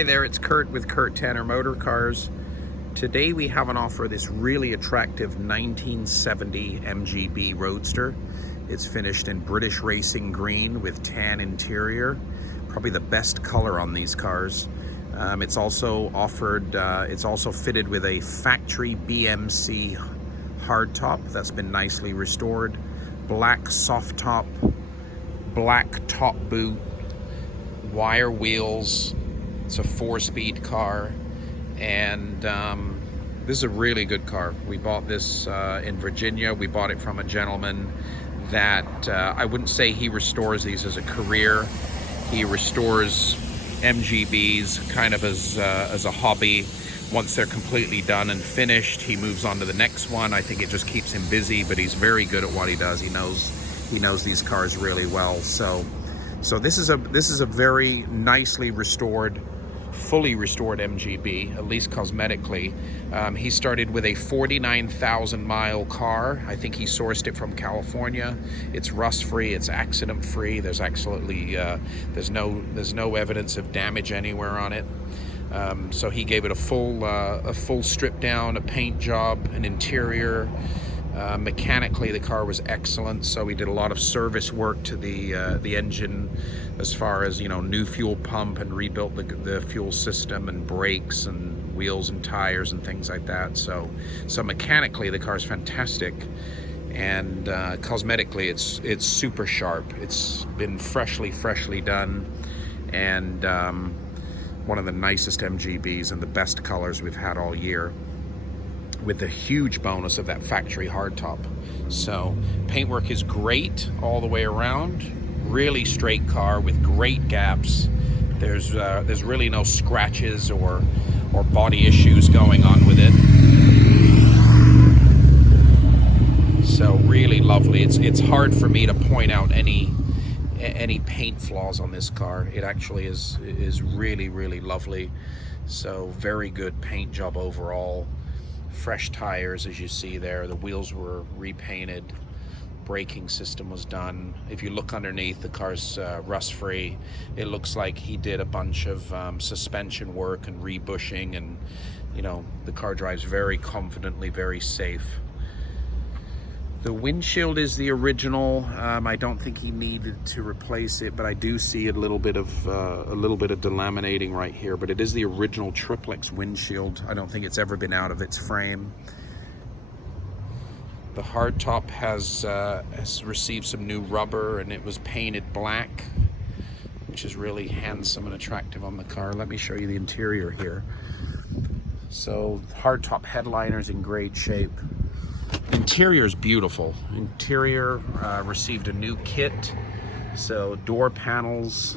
Hi there, it's Kurt with Kurt Tanner Motor Cars. Today we have an offer of this really attractive 1970 Mgb Roadster. It's finished in British racing green with tan interior. Probably the best color on these cars. It's also offered, it's also fitted with a factory BMC hardtop that's been nicely restored. Black soft top, black top boot, wire wheels. It's a 4-speed car, and this is a really good car. We bought this in Virginia. We bought it from a gentleman that I wouldn't say he restores these as a career. He restores MGBs kind of as a hobby. Once they're completely done and finished, he moves on to the next one. I think it just keeps him busy, but he's very good at what he does. He knows these cars really well. So this is a very nicely restored, fully restored MGB, at least cosmetically. He started with a 49,000 mile car. I think he sourced it from California. It's rust free, it's accident free. There's absolutely there's no evidence of damage anywhere on it. So he gave it a full strip down, a paint job, an interior. Mechanically, the car was excellent, so we did a lot of service work to the engine, as far as, you know, new fuel pump, and rebuilt the fuel system and brakes and wheels and tires and things like that. So mechanically, the car is fantastic, and cosmetically, it's super sharp. It's been freshly done, and one of the nicest MGBs and the best colors we've had all year, with the huge bonus of that factory hardtop. So paintwork is great all the way around. Really straight car with great gaps. There's really no scratches or body issues going on with it. So really lovely. It's hard for me to point out any paint flaws on this car. It actually is really lovely. So very good paint job overall. Fresh tires, as you see there. The wheels were repainted. Braking system was done. If you look underneath, the car's rust free. It looks like he did a bunch of suspension work and rebushing, and you know, the car drives very confidently, very safe. The windshield is the original. I don't think he needed to replace it, but I do see a little bit of delaminating right here. But it is the original triplex windshield. I don't think it's ever been out of its frame. The hardtop has received some new rubber, and it was painted black, which is really handsome and attractive on the car. Let me show you the interior here. So hardtop headliner's in great shape. Interior is beautiful. Interior received a new kit. So door panels,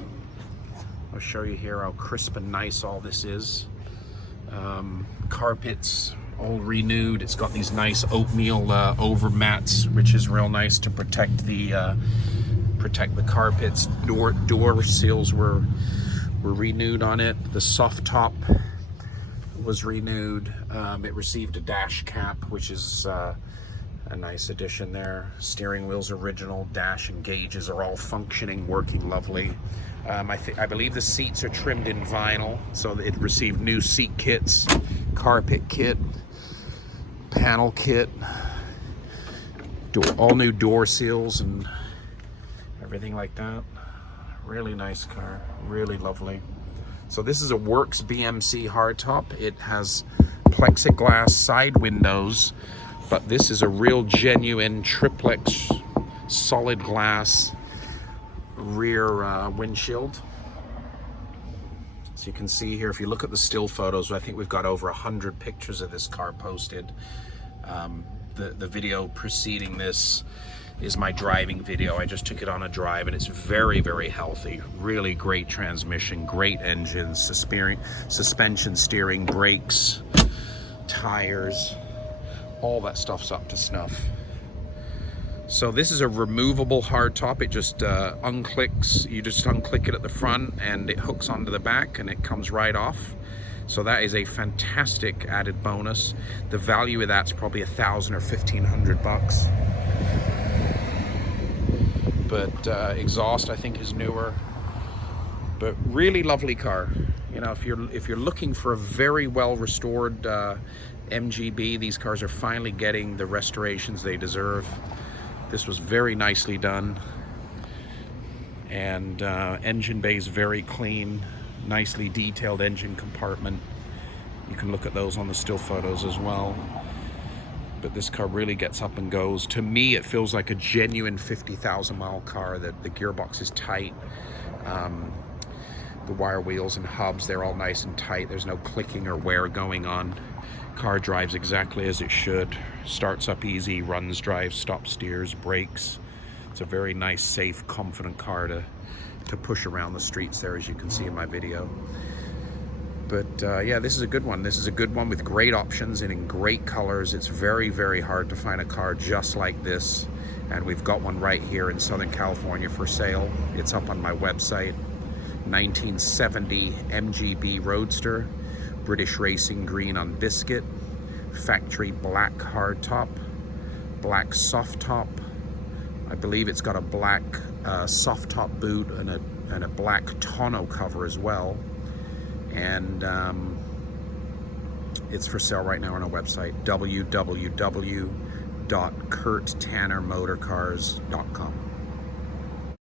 I'll show you here how crisp and nice all this is. Carpets all renewed. It's got these nice oatmeal over mats, which is real nice to protect the carpets. Door seals were renewed on it. The soft top was renewed. It received a dash cap, which is a nice addition there. Steering wheel's original. Dash and gauges are all functioning, working lovely. I believe the seats are trimmed in vinyl, so it received new seat kits, carpet kit, panel kit, all new door seals and everything like that. Really nice car, really lovely. So this is a Works BMC hardtop. It has plexiglass side windows, but this is a real genuine triplex solid glass rear windshield. So you can see here, if you look at the still photos, I think we've got over 100 pictures of this car posted. The video preceding this is my driving video. I just took it on a drive, and it's very healthy. Really great transmission, great engine, suspension, steering, brakes, tires, all that stuff's up to snuff. So this is a removable hardtop. It just unclicks. You just unclick it at the front, and it hooks onto the back, and it comes right off. So that is a fantastic added bonus. The value of that's probably $1,000 or $1,500. But exhaust, I think, is newer. But really lovely car. You know, if you're looking for a very well restored MGB, these cars are finally getting the restorations they deserve. This was very nicely done, and engine bay is very clean, nicely detailed engine compartment. You can look at those on the still photos as well. But this car really gets up and goes. To me, it feels like a genuine 50,000 mile car. The gearbox is tight. The wire wheels and hubs, they're all nice and tight. There's no clicking or wear going on. Car drives exactly as it should. Starts up easy, runs, drives, stops, steers, brakes. It's a very nice, safe, confident car to push around the streets there, as you can see in my video. But yeah, this is a good one. This is a good one with great options and in great colors. It's very, very hard to find a car just like this. And we've got one right here in Southern California for sale. It's up on my website. 1970 Mgb Roadster, British Racing green on biscuit, factory black hardtop, black soft top. I believe it's got a black soft top boot and a black tonneau cover as well. And it's for sale right now on our website, www.kurttannermotorcars.com.